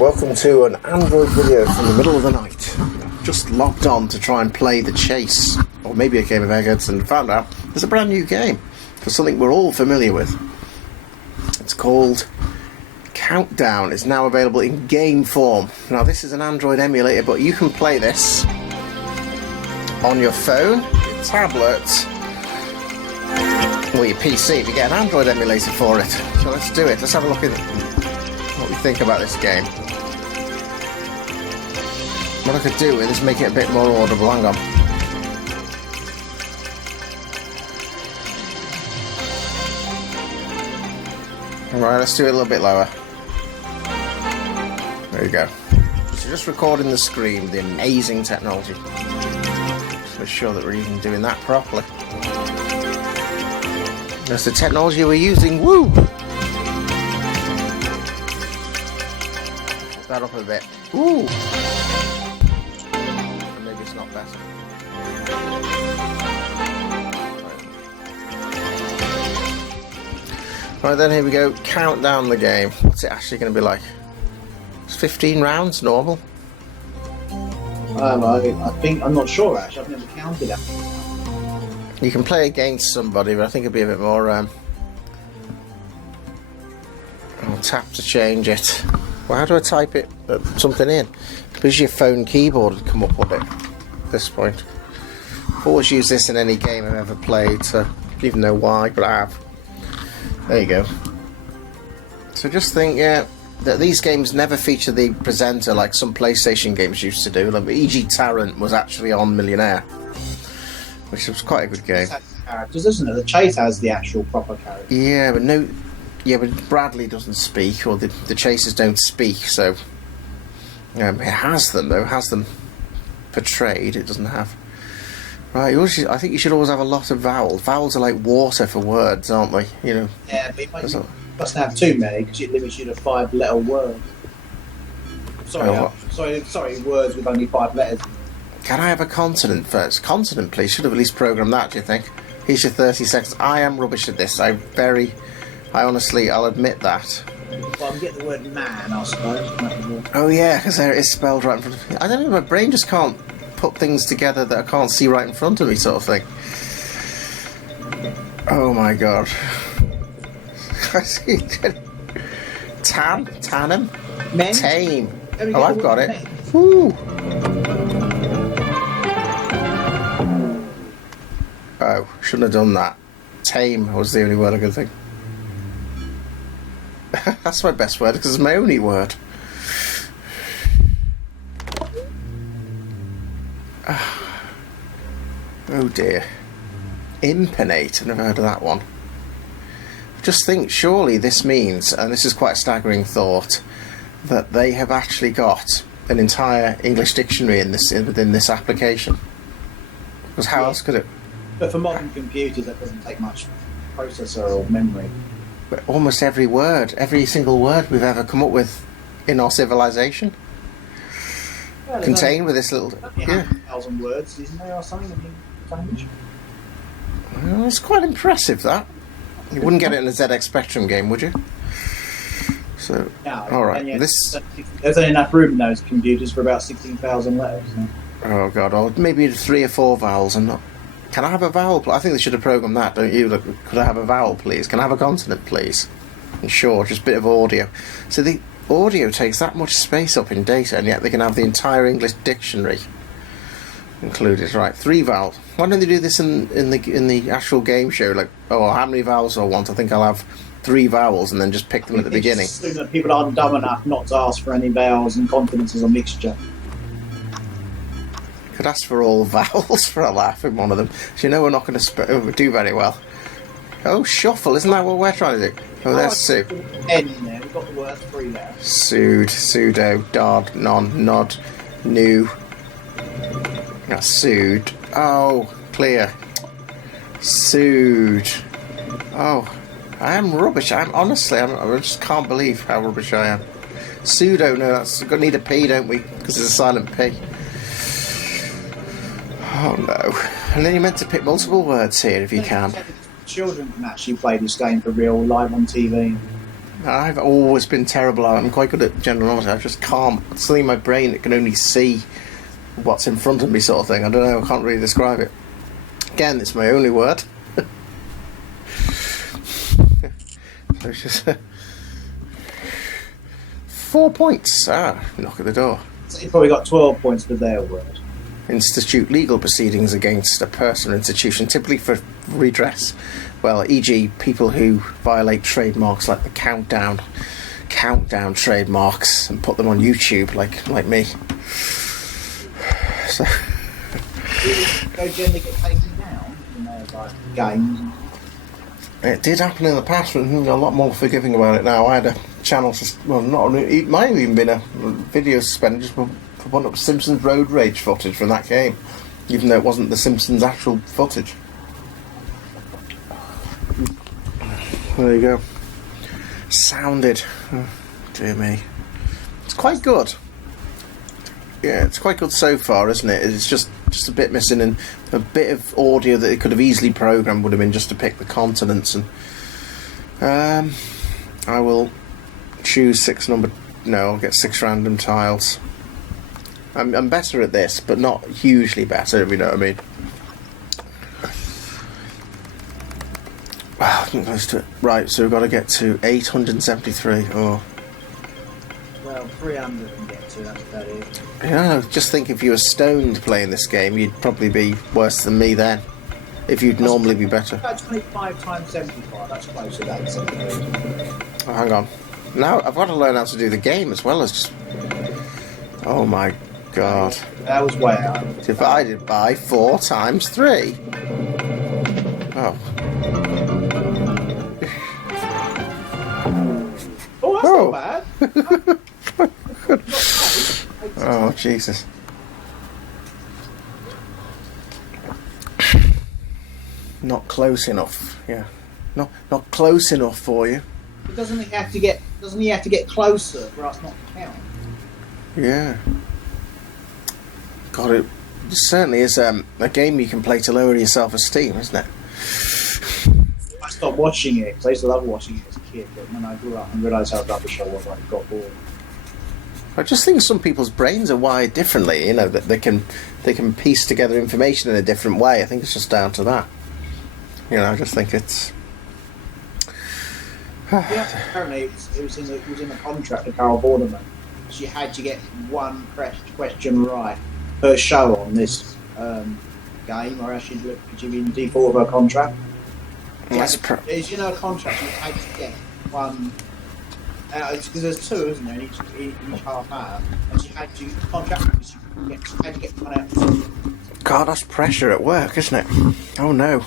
Welcome to an Android video from the middle of the night. I've just logged on to try and play The Chase, or maybe a game of Eggheads, and found out there's a brand new game for something we're all familiar with. It's called Countdown. It's now available in game form. Now this is an Android emulator, but you can play this on your phone, your tablet, or your PC if you get an Android emulator for it. So let's do it. Let's have a look at what we think about this game. What I could do with is make it a bit more audible. Hang on. Alright, let's do it a little bit lower. There you go. So just recording the screen with the amazing technology. Just make sure that we're even doing that properly. That's the technology we're using. Woo! Put that up a bit. Ooh! Maybe it's not better. Right then, here we go. Count down the game. What's it actually going to be like? It's 15 rounds, normal? I think, I'm not sure actually, I've never counted that. You can play against somebody, but I think it'd be a bit more, I'll tap to change it. Well, how do I type it, something in? Because your phone keyboard would come up on it at this point. I've always used this in any game I've ever played, so I don't even know why, but I have. There you go. So just think, yeah, that these games never feature the presenter like some PlayStation games used to do. Like E.G. Tarrant was actually on Millionaire, which was quite a good game. Characters, isn't it? The Chase has the actual proper character. Yeah, but no, yeah, but Bradley doesn't speak, or the chasers don't speak. So it has them though. It has them portrayed. It doesn't have. Right, I think you should always have a lot of vowels. Vowels are like water for words, aren't they? You know. Yeah, but you mustn't have too many because it limits you to 5-letter words. Sorry, words with only 5 letters. Can I have a consonant first? Consonant, please. Should have at least programmed that, do you think? Here's your 30 seconds. I am rubbish at this. I honestly, I'll admit that. Well, I can get the word man, I suppose. Oh yeah, because there it is spelled right in front of me. I don't know, my brain just can't put things together that I can't see right in front of me, sort of thing. Oh my god. I see. Tannem? Men? Tame. Oh, I've got it. Woo! Oh, shouldn't have done that. Tame was the only word I could think. That's my best word because it's my only word. Oh dear. Impenate. I've never heard of that one. Just think, surely this means, and this is quite a staggering thought, that they have actually got an entire English dictionary within this application. Because how else could it? But for modern computers, that doesn't take much processor or memory. But almost every word, every single word we've ever come up with in our civilization, contained with this little. Yeah. 1,000 words, isn't there, or something in the language? Well, it's quite impressive, that. You wouldn't get it in a ZX Spectrum game, would you? So, No, alright, there's only enough room in those computers for about 16,000 letters. So. Oh god, or maybe 3 or 4 vowels and not... Can I have a vowel, I think they should have programmed that, don't you? Look, could I have a vowel, please? Can I have a consonant, please? And sure, just a bit of audio. So the audio takes that much space up in data, and yet they can have the entire English dictionary included. Right, 3 vowels. Why don't they do this in the actual game show? Like, oh, well, how many vowels do I want? I think I'll have 3 vowels and then just pick them at the beginning. Assume that people aren't dumb enough not to ask for any vowels and consonants as a mixture. Could ask for all vowels for a laugh in one of them. So you know we're not going to do very well. Oh, shuffle, isn't that what we're trying to do? Oh, there's Sue. N in there, we've got the word 3 there. Sued, pseudo, dod, non, nod, new. Not sued. Oh, clear. Sued. Oh, I am rubbish. I just can't believe how rubbish I am. Pseudo, no, that's got to need a P, don't we? Because it's a silent P. Oh no. And then you're meant to pick multiple words here if you can. Children can actually play this game for real, live on TV. I've always been terrible at it. I'm quite good at general knowledge. I just can't. It's something in my brain that can only see what's in front of me, sort of thing. I don't know. I can't really describe it. Again, it's my only word. So it's just 4 points. Knock at the door. So you probably got 12 points for their word. Institute legal proceedings against a person or institution, typically for redress. Well, e.g., people who violate trademarks like the countdown trademarks and put them on YouTube, like me. So. Go generally get taken down in their games. It did happen in the past, but I'm a lot more forgiving about it now. I had a channel, it might have even been a video suspended just for putting up Simpsons road rage footage from that game, even though it wasn't the Simpsons actual footage. There you go. Sounded. Oh, dear me. It's quite good. Yeah, it's quite good so far, isn't it? It's just a bit missing, and a bit of audio that it could have easily programmed would have been just to pick the continents. And I will choose I'll get 6 random tiles. I'm better at this, but not hugely better, if you know what I mean. Wow, I think close to it. Right, so we've got to get to 873. Oh. Well, 300 can get to, that's about it. Yeah, just think if you were stoned playing this game, you'd probably be worse than me then. If you'd normally be better. About 25 times 75, that's close to that. 73. Oh, hang on. Now I've got to learn how to do the game as well as just... Oh my god. That was way out. Divided by 4 times 3. Oh. Oh, that's not bad. Oh, Jesus. Not close enough. Yeah. Not close enough for you. But doesn't he have to get closer for us not to count? Yeah. God, it certainly is a game you can play to lower your self-esteem, isn't it? I stopped watching it because I used to love watching it as a kid, but when I grew up and realised how rubbish I was, I got bored. I just think some people's brains are wired differently, you know, that they can piece together information in a different way. I think it's just down to that. You know, I just think it's... Yeah, apparently it was in the contract of Carol Borderman. She had to get one question right per show on this game, or else she'd be in default of her contract. As you know, a contract, you had to get one. Because there's 2, isn't there, in each half hour, and she had to get one out. God, that's pressure at work, isn't it? Oh no.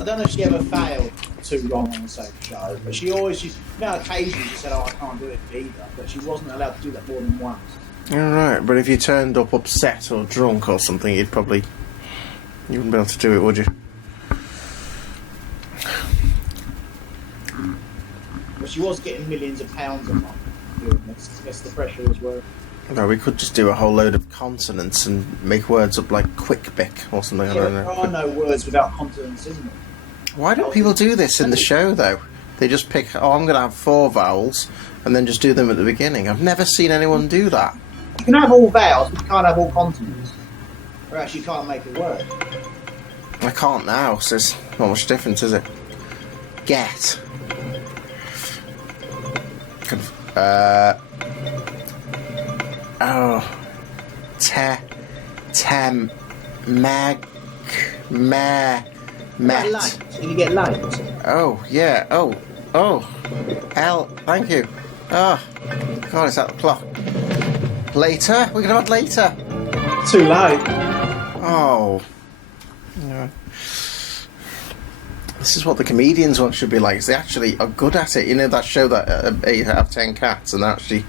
I don't know if she ever failed 2 wrong on the same show, but she always, occasionally she said, I can't do it either, but she wasn't allowed to do that more than once. Alright, but if you turned up upset or drunk or something, you wouldn't be able to do it, would you? But she was getting millions of pounds a month doing this. I guess the pressure was worth. No, we could just do a whole load of consonants and make words up like quick-bick or something. Yeah, I don't there know. are no words without consonants, isn't there? Why don't people do this in the show, though? They just pick, I'm going to have 4 vowels, and then just do them at the beginning. I've never seen anyone do that. You can have all vowels, but you can't have all consonants. Or else you can't make a word. I can't now, so there's not much difference, is it? Get. Met. Light. Can you get light? Oh, yeah. Thank you. Oh, God, is that the clock? Later? We're going to have later. Too late. Oh. No. This is what the comedians one should be like. They actually are good at it. You know that show that 8 out of 10 cats, and they're actually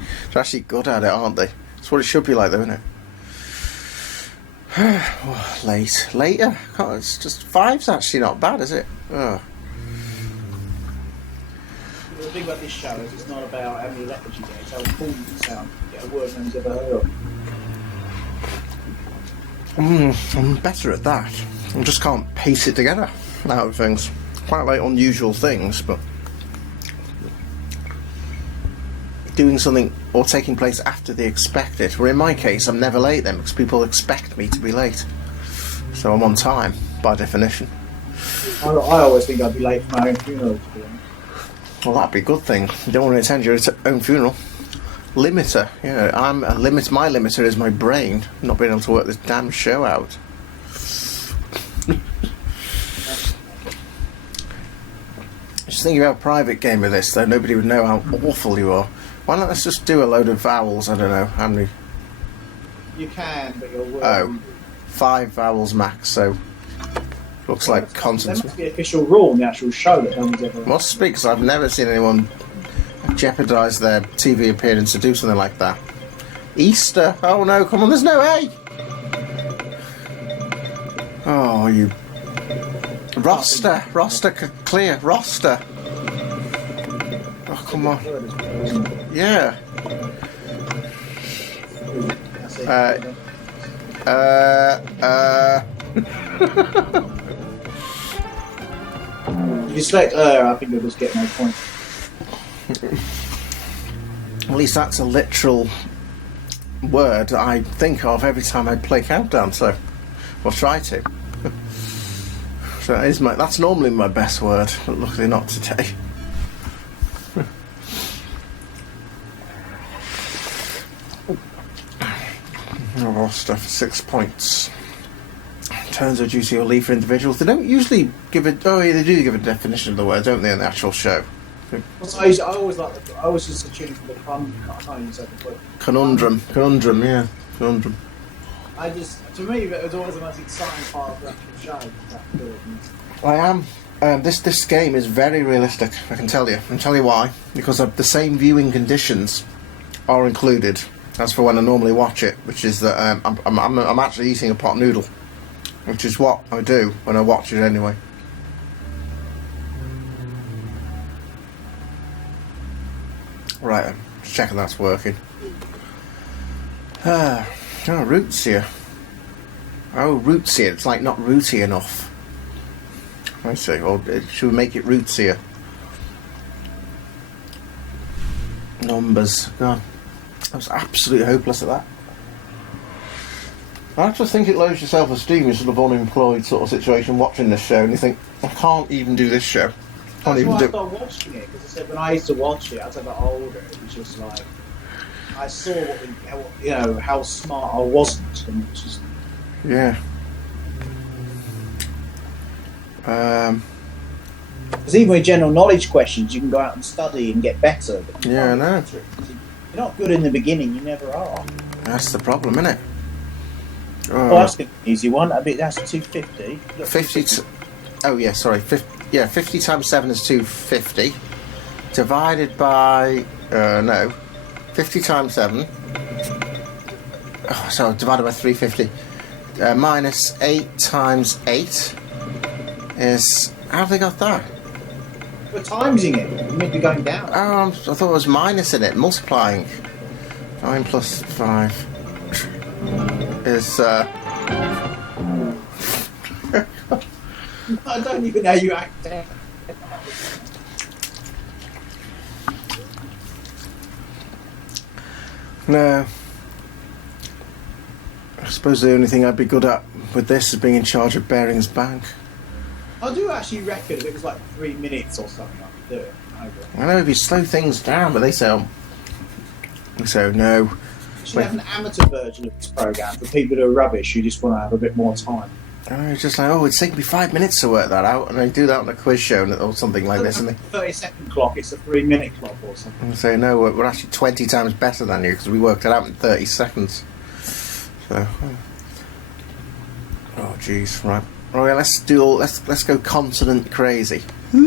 good at it, aren't they? That's what it should be like, though, isn't it? Later. God, it's just 5's actually not bad, is it? Oh. The thing about this show is it's not about how many letters you get, it's how cool you sound. You get a word no one's ever heard of. I'm better at that. I just can't piece it together out of things. Quite like unusual things, but doing something or taking place after they expect it. Where in my case, I'm never late then because people expect me to be late. So I'm on time, by definition. I always think I'd be late for my own funeral, to be honest. Well, that'd be a good thing. You don't want to attend your own funeral. Limiter. Yeah, I'm a limit. My limiter is my brain not being able to work this damn show out. Just thinking about a private game of this, though, nobody would know how awful you are. Why not let's just do a load of vowels? I don't know how many. You can, but you'll work. Oh, 5 vowels max. So looks like consonants. That must be the official rule in the actual show that no one's ever. Must be, because I've never seen anyone jeopardise their TV appearance to do something like that. Easter. Oh no! Come on, there's no A. Oh, you. Roster, clear, roster. Oh, come on. Yeah. If you select I think you'll just get no point. At least that's a literal word I think of every time I play Countdown, so I'll try to. So that's normally my best word, but luckily not today. Oh, stuff for 6 points. Terms of duty or leave for individuals. They don't usually give it. Oh, yeah, they do give a definition of the word, don't they, in the actual show? I always just attuned for the Conundrum, yeah, conundrum. To me, it was always the most exciting part of the actual show. I am. This game is very realistic. I can tell you. I'll tell you why. Because the same viewing conditions are included as for when I normally watch it, which is that I'm actually eating a pot noodle, which is what I do when I watch it anyway. Right then, just checking that's working. Roots here. Oh, roots here. It's like not rooty enough. I see. Well, should we make it rootsier? Numbers. God, I was absolutely hopeless at that. I just think it lowers your self-esteem. You're sort of unemployed sort of situation watching this show, and you think, I can't even do this show. That's why I started watching it, because I said when I used to watch it, as I got older, it was just like I saw how smart I wasn't, and it was just yeah. Because even with general knowledge questions, you can go out and study and get better. But yeah, I know. You're not good in the beginning. You never are. That's the problem, isn't it? Oh, that's an easy one. That's 250. 50. Oh yeah, sorry. 50 times 7 is 250. Divided by 50 times 7. Oh, so divided by 350. Minus 8 times 8 is. How have they got that? We're timesing it. We're meant to be going down. Oh, I thought it was minus in it, multiplying. 9 plus 5 is. I don't even know how you act there. No. I suppose the only thing I'd be good at with this is being in charge of Baring's Bank. I do actually reckon if it was like 3 minutes or something, I could do it. I know if you slow things down, but they say no. You should have an amateur version of this program for people who are rubbish who just want to have a bit more time. It's just like, it's taking me 5 minutes to work that out, and I do that on a quiz show or something like this. And 30-second clock, it's a 3-minute clock or something. And say, no, we're actually 20 times better than you because we worked it out in 30 seconds. So, oh jeez, right. Oh yeah, let's go consonant crazy. How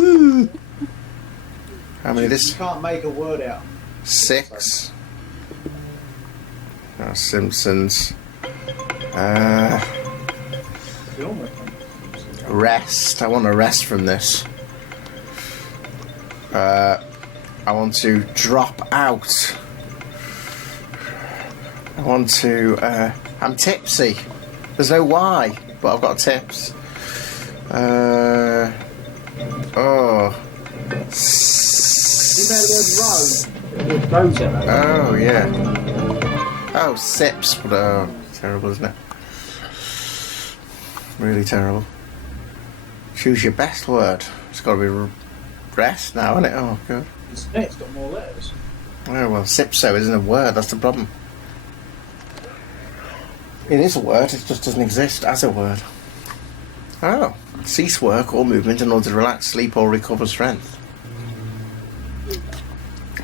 many this? You can't make a word out. 6. Simpsons. Rest. I want a rest from this. I want to drop out. I want to. I'm tipsy. There's no why, but I've got tips. You know the word rose? The word rose. Oh, yeah. Oh, sips. But, oh, terrible, isn't it? Really terrible. Choose your best word. It's got to be rest now, isn't it? Oh, God. It's got more letters. Oh, well, sipso isn't a word. That's the problem. It is a word. It just doesn't exist as a word. Oh. Cease work or movement in order to relax, sleep, or recover strength.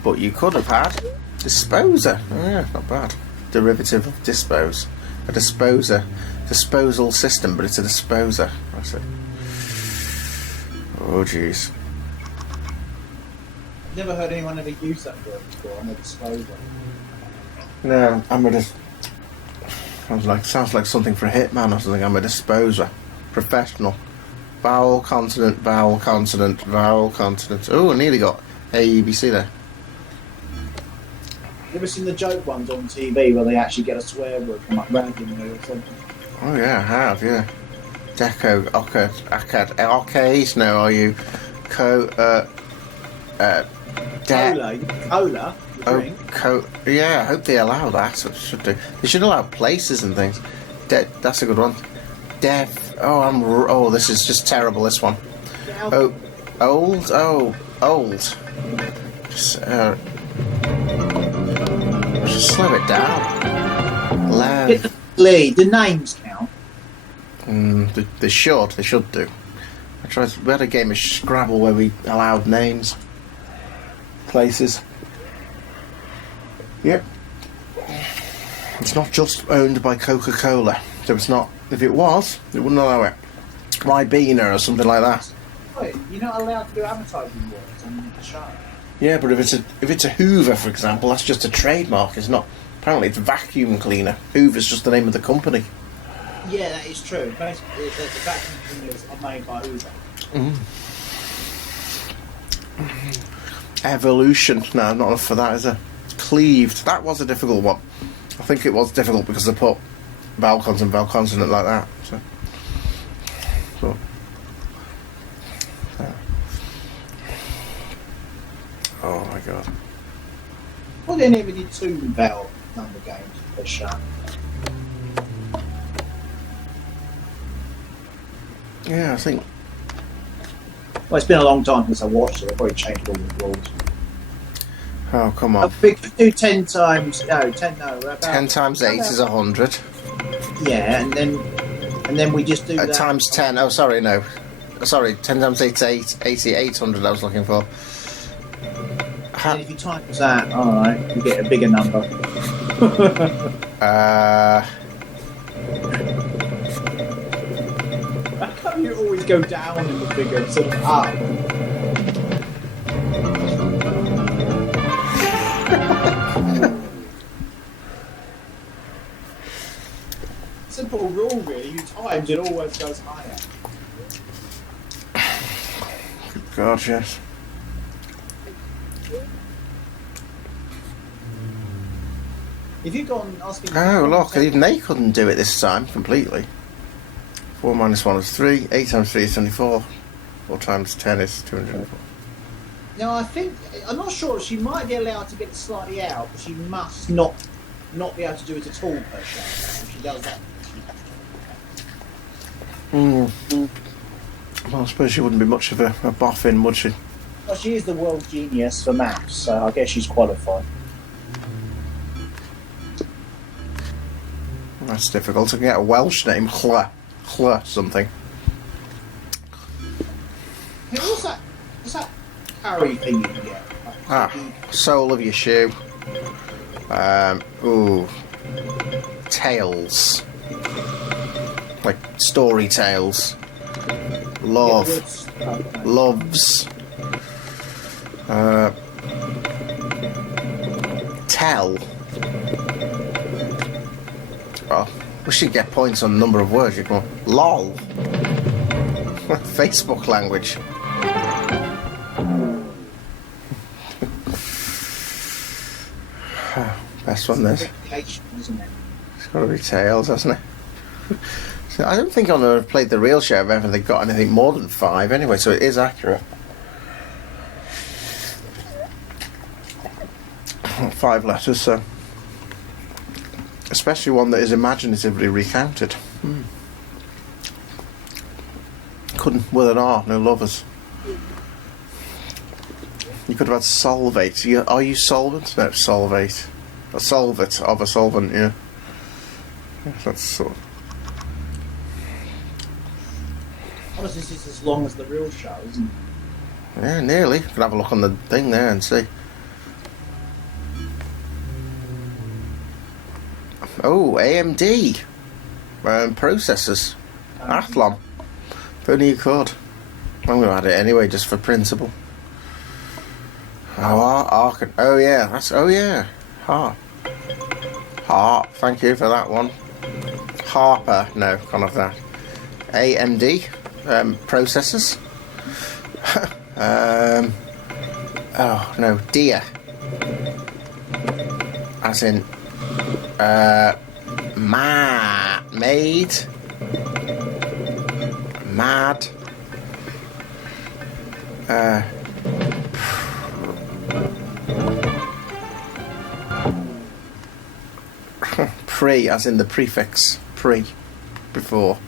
But you could have had disposer. Oh, yeah, not bad. Derivative of dispose. A disposer. Disposal system, but it's a disposer. That's it. Oh, jeez. Never heard anyone ever use that word before. I'm a disposer. No, I'm a sounds like something for a hitman or something. I'm a disposer. Professional. Vowel, consonant, vowel, consonant, vowel, consonant. Oh, I nearly got AEBC there. You ever seen the joke ones on TV where they actually get a swear word come up randomly or something? Oh, yeah, I have, yeah. Deco, Ockad, Akkad, arcade, no, are you? Cola, drink. Yeah, I hope they allow that. So should do. They should allow places and things. That's a good one. Oh, this is just terrible, this one. Oh, old. Just slow it down. Lev. Lee, the names count. They should do. We had a game of Scrabble where we allowed names. Places. Yep. It's not just owned by Coca-Cola. So it's not. If it was, they wouldn't allow it. Ribena or something like that. Wait, you're not allowed to do advertising words on the show. Yeah, but if it's a Hoover, for example, that's just a trademark. It's not. Apparently, it's vacuum cleaner. Hoover's just the name of the company. Yeah, that is true. Basically, the vacuum cleaners are made by Hoover. Evolution. No, not enough for that, is there? Cleaved. That was a difficult one. I think it was difficult because they put vowel consonant like that. So. Oh my god. Well, they never did 2 vowel number games per show. Yeah, I think. Well, it's been a long time since I watched it. I've probably changed all the rules. Oh, come on. We could do 10 times. No, 10. No, about 10 times 8 is 100. Yeah, and then we just do that. Times 10. Oh, sorry, no. Sorry, 10 times 8 is 800 I was looking for. And if you times that, alright, you get a bigger number. How come you always go down in the figure instead of up? Simple rule, really. You times, it always goes higher. Good God, yes. If you've gone asking... Oh, look, even they couldn't do it this time completely. 4 minus 1 is 3. 8 times 3 is 24. 4 times 10 is 204. No, I'm not sure. She might be allowed to get it slightly out, but she must not be able to do it at all per show. If she does that. Well, I suppose she wouldn't be much of a boffin, would she? Well, she is the world genius for maths, so I guess she's qualified. That's difficult. I can get a Welsh name, Chlw something. Hey, what's that carry thing you can get? Sole of your shoe. Tales. Like story tales. Love. Loves. Tell. Oh, we should get points on the number of words you can. LOL. Facebook language. Best one, this. It's got to be tails, hasn't it? So I don't think on I've played the real show I've ever got anything more than 5 anyway, so it is accurate. 5 letters, so especially one that is imaginatively recounted. Couldn't with an R, no lovers. You could have had solvate. Are you solvent? No, solvate. A solvent of a solvent, yeah. That's sort of... Honestly, this is as long as the real show, isn't it? Yeah, nearly. You can have a look on the thing there and see. Oh, AMD processors. Athlon. If only you could. I'm going to add it anyway, just for principle. Oh, oh yeah, that's... Oh yeah. Harp. Thank you for that one. Harper. No, can't have that. AMD processors. Oh no, dear. As in made, mad, pre, as in the prefix pre, before.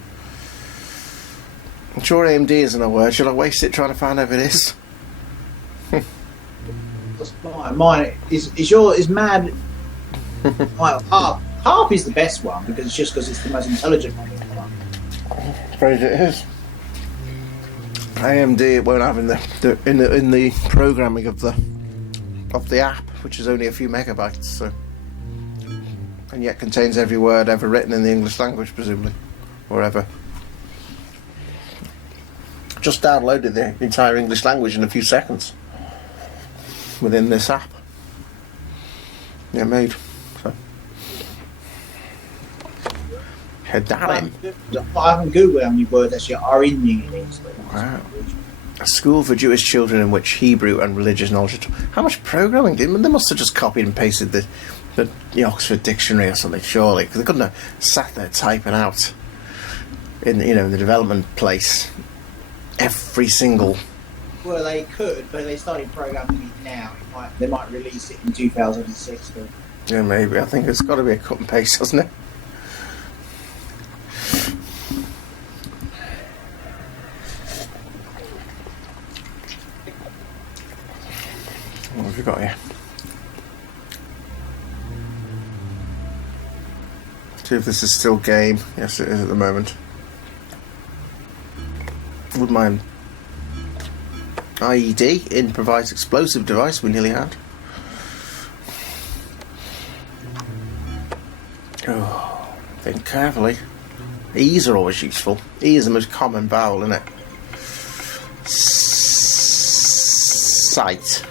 I'm sure AMD isn't a word. Should I waste it trying to find out if it is? Mine is mad. Harp is the best one because it's the most intelligent one. I'm afraid it is. AMD it won't have in the programming of the app, which is only a few megabytes, so, and yet contains every word ever written in the English language, presumably, or ever. Just downloaded the entire English language in a few seconds within this app. Yeah, made. So. Head down. I haven't Googled how many words actually are in the English. Wow. A school for Jewish children in which Hebrew and religious knowledge. How much programming did they must have just copied and pasted the Oxford Dictionary or something, surely, because they couldn't have sat there typing out in the development place every single. Well, they could, but they started programming it now. They might release it in 2006. But... Yeah, maybe. I think it's got to be a cut and paste, hasn't it? What have you got here? See if this is still game. Yes, it is at the moment. Wouldn't mind. IED, improvised explosive device, we nearly had. Oh, think carefully. E's are always useful. E is the most common vowel, isn't it? Sight.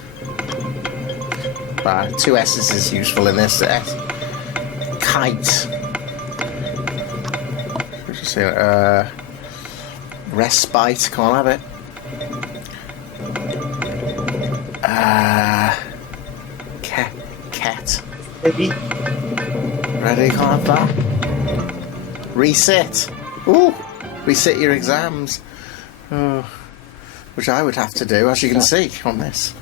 Right, 2 S's is useful in this. Kite. Let's just say, respite, can't have it. Cat. Ready? Ready, can't have that. Resit. Ooh, resit your exams. Oh, which I would have to do, as you can see on this.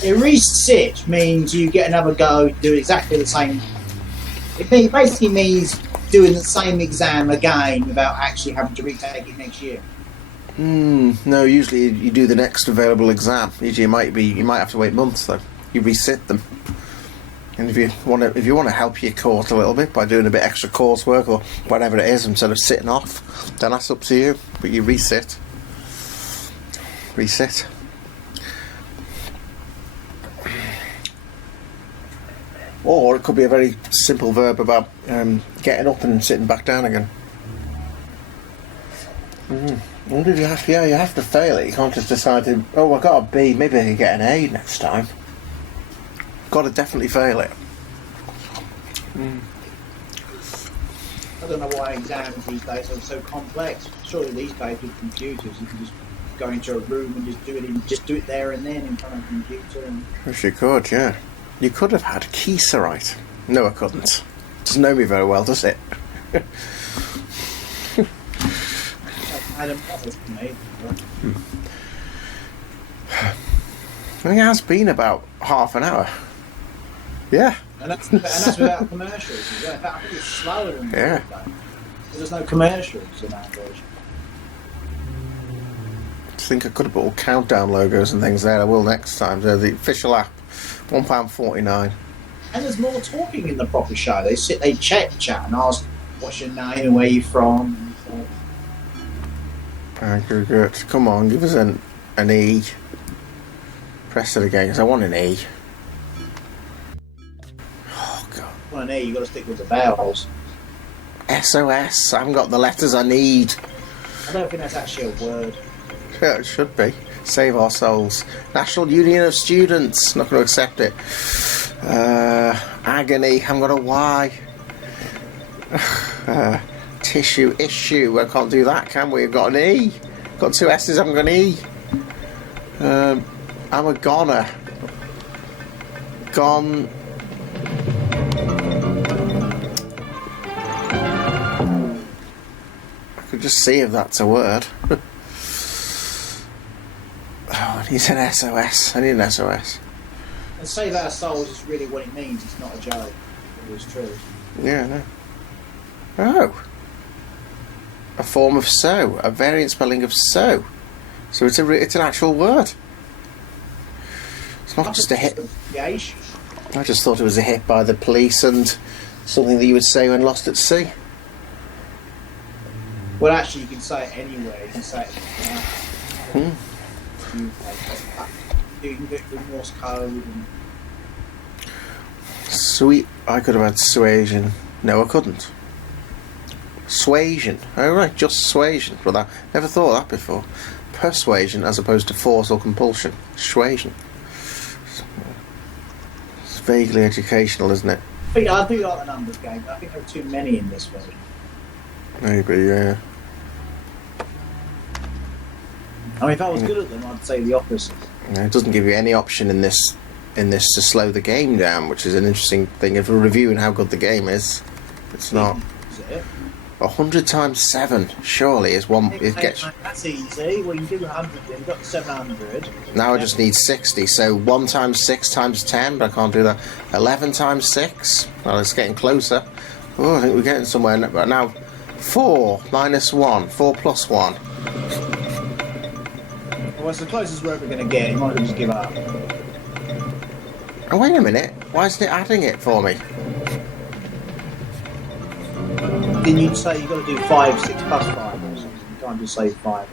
Resit means you get another go, do exactly the same. It basically means doing the same exam again without actually having to retake it next year. No, usually you do the next available exam. Usually you might have to wait months though. You resit them. And if you want to help your course a little bit by doing a bit extra coursework or whatever it is instead of sitting off, then that's up to you. But you resit. Or it could be a very simple verb about getting up and sitting back down again. I wonder if you have to fail it. You can't just decide to, I got a B, maybe I can get an A next time. Got to definitely fail it. I don't know why exams these days are so complex. Surely these days with computers, you can just go into a room and just do it there and then in front of a computer. And... Wish you could, yeah. You could have had Keyserite. No, I couldn't. Doesn't know me very well, does it? Adam Office made. think it has been about half an hour. Yeah. And that's without commercials. In fact, I think it's slower than Yeah. because there's no commercials in that version. I think I could have put all countdown logos and things there. I will next time. So the official app, £1.49. And there's more talking in the proper show. They chat and ask, "What's your name and where you from?" Aggregate. Come on, give us an E. Press it again because I want an E. Oh god. Well, an E, you've got to stick with the vowels. SOS. I haven't got the letters I need. I don't think that's actually a word. Yeah, it should be. Save our souls. National Union of Students. Not going to accept it. Agony. I haven't got a Y. Tissue. Issue. I can't do that, can we? I've got an E. Got two S's. I haven't got an E. I'm a goner. Gone. I could just see if that's a word. Oh, I need an SOS. I need an SOS. And save our souls is really what it means. It's not a joke. It was true. Yeah, no. Oh. A form of so. A variant spelling of so. So it's an actual word. It's not just a hit. I just thought it was a hit by the police and something that you would say when lost at sea. Well, actually, you can say it anywhere. You can say it. You can do it with Morse code. And... Sweet. I could have had suasion. No, I couldn't. Suasion. Oh, right, just suasion. Well, I never thought of that before. Persuasion as opposed to force or compulsion. Suasion. It's vaguely educational, isn't it? I do like the numbers game, but I think there are too many in this version. Maybe, yeah. I mean, if I was good at them, I'd say the opposite. It doesn't give you any option in this to slow the game down, which is an interesting thing. If we're reviewing how good the game is, it's not. Is it? 100 times 7 surely is one. It gets. That's easy. Well, you can do 100. Then you've got 700. Now I just need 60. So 1 times 6 times 10, but I can't do that. 11 times 6. Well, it's getting closer. Oh, I think we're getting somewhere now. 4 minus 1. 4 plus 1. Well, it's the closest we're ever going to get. You might as well just give up. Oh, wait a minute. Why isn't it adding it for me? Then you'd say you've got to do 5, 6 plus 5 or something. You can't just say 5.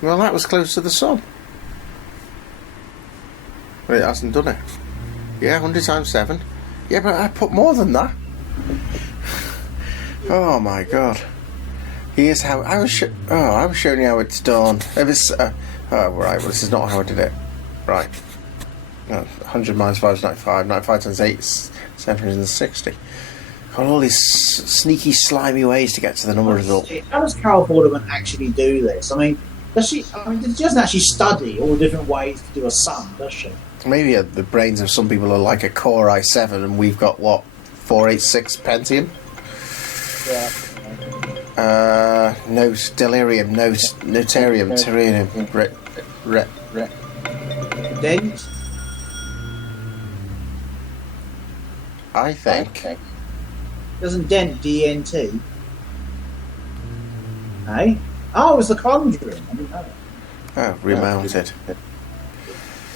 Well, that was close to the sum. But it hasn't done it. Yeah, 100 times 7. Yeah, but I put more than that. Oh my god. Here's how I was showing you how it's done. If it's oh right, well this is not how I did it. Right. No, 100 minus 5 is 95. 95 times 8 is 760. Got all these sneaky, slimy ways to get to the number result. How does Carol Vorderman actually do this? I mean, she doesn't actually study all the different ways to do a sum, does she? Maybe the brains of some people are like a Core i7 and we've got, what, 486 Pentium? Yeah. Delirium, Notarium, Terrarium, Dent? I think. Doesn't Dent D-N-T? Hey? Oh, it was the Conundrum. I didn't know that. Oh, remounted. That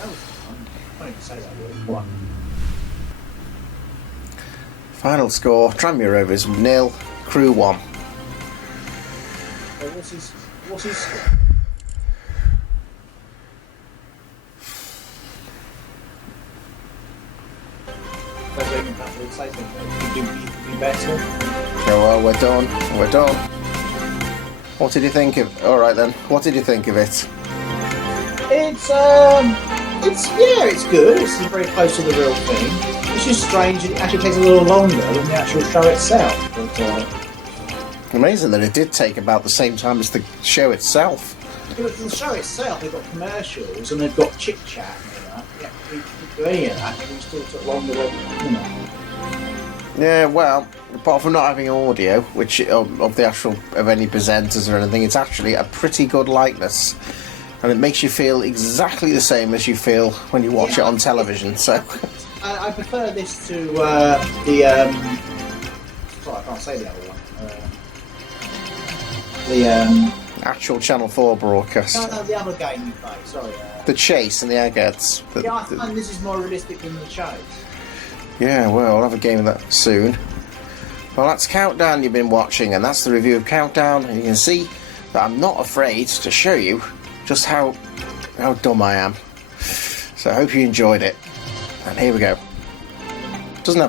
was fun. I can't even say that word. What? Final score, Tranmere Rovers 0, Crew 1. So what's his score? Say something. You could be better. Oh, well, we're done. What did you think of? All right then. What did you think of it? It's good. It's very close to the real thing. It's just strange. It actually takes a little longer than the actual show itself. But, amazing that it did take about the same time as the show itself. But the show itself, they've got commercials and they've got chit chat. We do any of that, and we still took longer than. Yeah, well, apart from not having audio, which of the actual of any presenters or anything, it's actually a pretty good likeness. and it makes you feel exactly the same as you feel when you watch it on television. So I prefer this to sorry, I can't say the other one. actual Channel 4 broadcast. No, the other game you play. Sorry. The Chase and the Eggheads. Yeah, I find this is more realistic than the Chase. Yeah, well, I'll have a game of that soon. Well, that's Countdown you've been watching, and that's the review of Countdown, and you can see that I'm not afraid to show you just how dumb I am. So I hope you enjoyed it. And here we go. Doesn't have